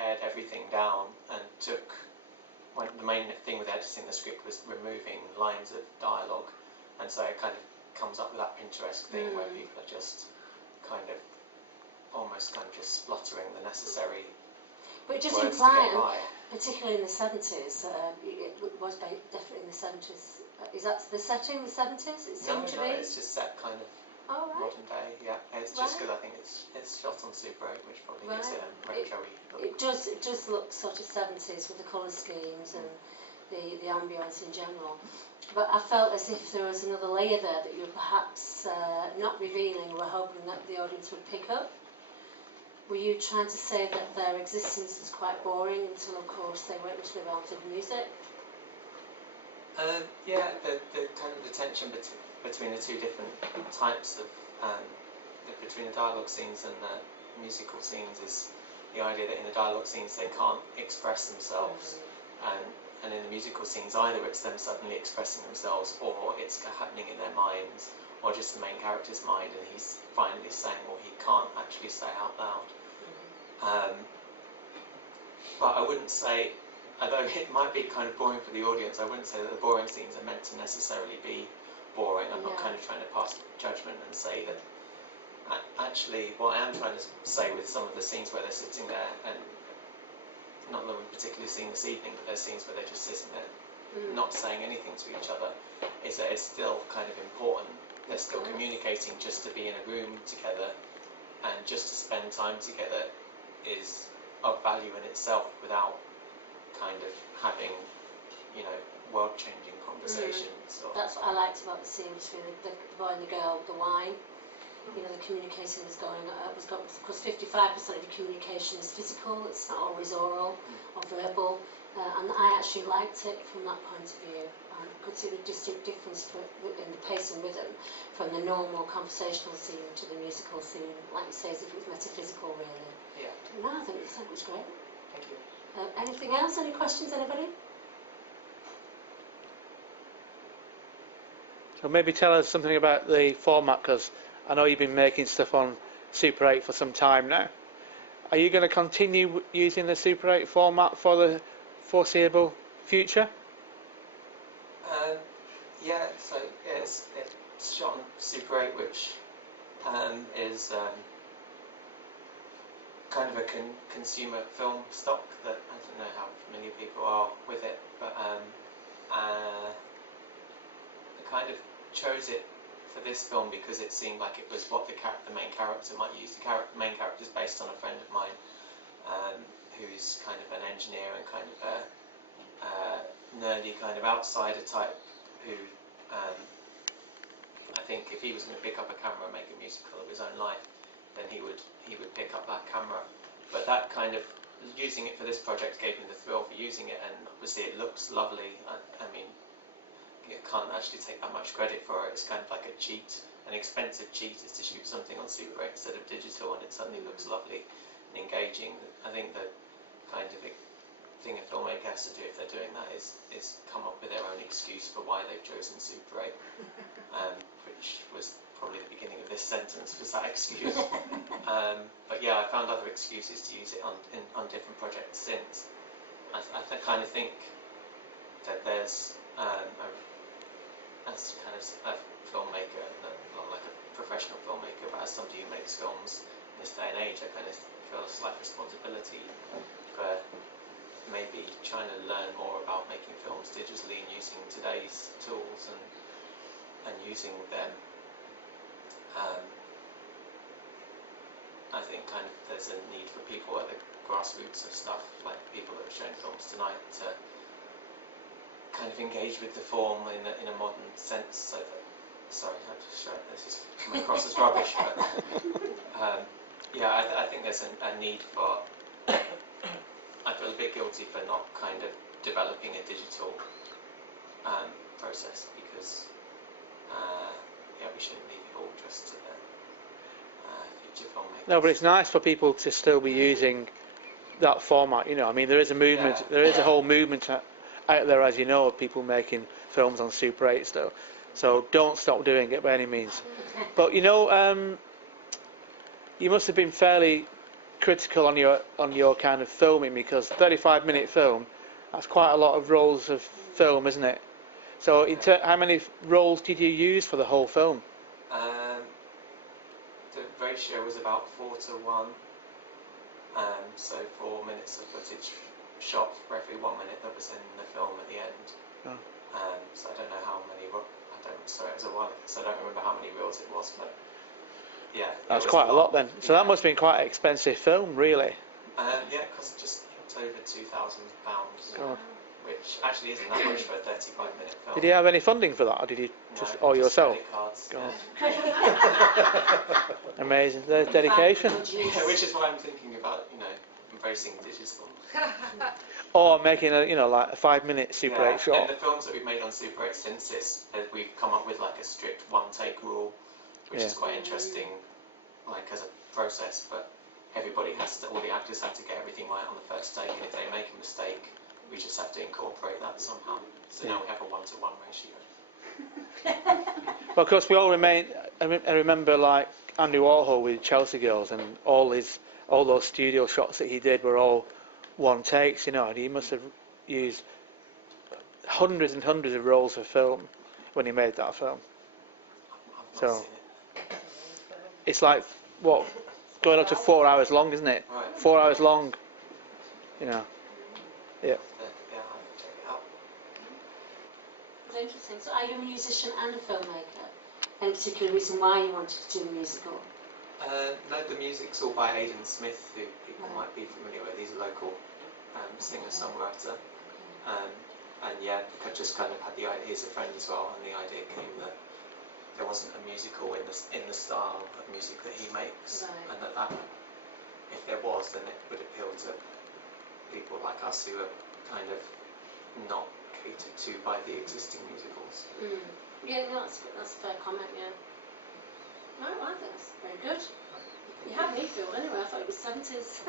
pared everything down and took. The main thing with editing the script was removing lines of dialogue, and so it kind of comes up with that Pinterest thing where people are just kind of almost kind of just spluttering the necessary. But it just words implied, to get by. particularly in the 70s, it was definitely in the 70s. Is that the setting, the 70s? It seemed to be. It's just set kind of modern day. Yeah, it's just because I think it's shot on Super 8, which probably gives it a retro-y look. It does look sort of 70s with the colour schemes and the ambience in general. But I felt as if there was another layer there that you were perhaps not revealing, were hoping that the audience would pick up. Were you trying to say that their existence was quite boring until, of course, they went into the realms of music? Yeah, the kind of the tension between the two different types of between the dialogue scenes and the musical scenes is the idea that in the dialogue scenes they can't express themselves, and in the musical scenes either it's them suddenly expressing themselves, or it's happening in their minds, or just the main character's mind, and he's finally saying what he can't actually say out loud. But I wouldn't say, although it might be kind of boring for the audience, I wouldn't say that the boring scenes are meant to necessarily be boring. I'm not kind of trying to pass judgment and say that. Actually, what I am trying to say with some of the scenes where they're sitting there, and not that we've particularly seen this evening, but there's scenes where they're just sitting there, not saying anything to each other, is that it's still kind of important. They're still communicating just to be in a room together, and just to spend time together is of value in itself without kind of having, world-changing conversations. That's what I liked about the scene between the boy and the girl, the wine. The communication was going. Because 55% of your communication is physical. It's not always oral or verbal. And I actually liked it from that point of view. I could see the distinct difference in the pace and rhythm from the normal conversational scene to the musical scene, like you say, as if it was metaphysical, really. Yeah. No, I think it was great. Thank you. Anything else? Any questions, anybody? So maybe tell us something about the format, because I know you've been making stuff on Super 8 for some time now. Are you going to continue using the Super 8 format for the foreseeable future? Yeah, so it's shot on Super 8, which is kind of a consumer film stock that I don't know how familiar people are with it, but I kind of chose it for this film because it seemed like it was what the main character might use. The main character is based on a friend of mine who's kind of an engineer and kind of a nerdy kind of outsider type who I think if he was going to pick up a camera and make a musical of his own life, then he would pick up that camera. But that kind of using it for this project gave me the thrill for using it, and obviously it looks lovely. I mean, you can't actually take that much credit for it. It's kind of like a cheat. An expensive cheat is to shoot something on Super 8 instead of digital, and it suddenly looks lovely and engaging. I think the kind of thing a filmmaker has to do if they're doing that is come up with their own excuse for why they've chosen Super 8, which was probably the beginning of this sentence, was that excuse. But yeah, I found other excuses to use it on different projects since. I kind of think that there's as kind of a filmmaker, not like a professional filmmaker, but as somebody who makes films in this day and age, I kind of feel a slight responsibility for maybe trying to learn more about making films digitally and using today's tools and using them. I think kind of there's a need for people at the grassroots of stuff, like people that are showing films tonight, to kind of engage with the form in a modern sense. So that, sorry, this is coming across as rubbish, but yeah, I think there's a need for. I feel a bit guilty for not kind of developing a digital process because we shouldn't leave it all just to the future filmmakers. No, but it's nice for people to still be using that format. I mean, there is a movement. There is a whole movement out there, as you know, of people making films on Super 8 still. So don't stop doing it by any means. But you must have been fairly critical on your kind of filming, because 35-minute film, that's quite a lot of rolls of film, isn't it? So how many rolls did you use for the whole film? The ratio was about 4:1. So 4 minutes of footage shot for every 1 minute that was in the film at the end. Oh. So I don't know how many. Sorry, it was a while ago, so I don't remember how many reels it was, but yeah. That's quite a lot then. So that must have been quite an expensive film, really. Yeah, it cost just over £2,000, God. which actually isn't that much for a 35-minute film. Did you have any funding for that, or did you just all yourself? Credit cards. God. Yeah. Amazing. There's dedication. Yeah, which is why I'm thinking about embracing digital. Or making a like a 5-minute Super 8 shot. And the films that we've made on Super 8 since this, we've come up with like a strict one-take rule, which is quite interesting, like as a process. But all the actors have to get everything right on the first take, and if they make a mistake, we just have to incorporate that somehow. So now we have a 1-to-1 ratio. Well, of course, we all remain. I remember like Andy Warhol with Chelsea Girls, and all those studio shots that he did were all one takes, and he must have used hundreds and hundreds of rolls of film when he made that film. I've not seen it. It's like going up to 4 hours long, isn't it? Right. 4 hours long. Yeah. I'll check it out. It's interesting. So are you a musician and a filmmaker? Any particular reason why you wanted to do a musical? No, the music's all by Aidan Smith, who people might be familiar with. He's a local singer-songwriter. And yeah, I just kind of had the idea, he's a friend as well, and the idea came that there wasn't a musical in the style of music that he makes, and that if there was, then it would appeal to people like us who are kind of not catered to by the existing musicals. Yeah, no, that's a fair comment, yeah. No, I think that's very good. You had me fooled anyway, I thought it was 70s.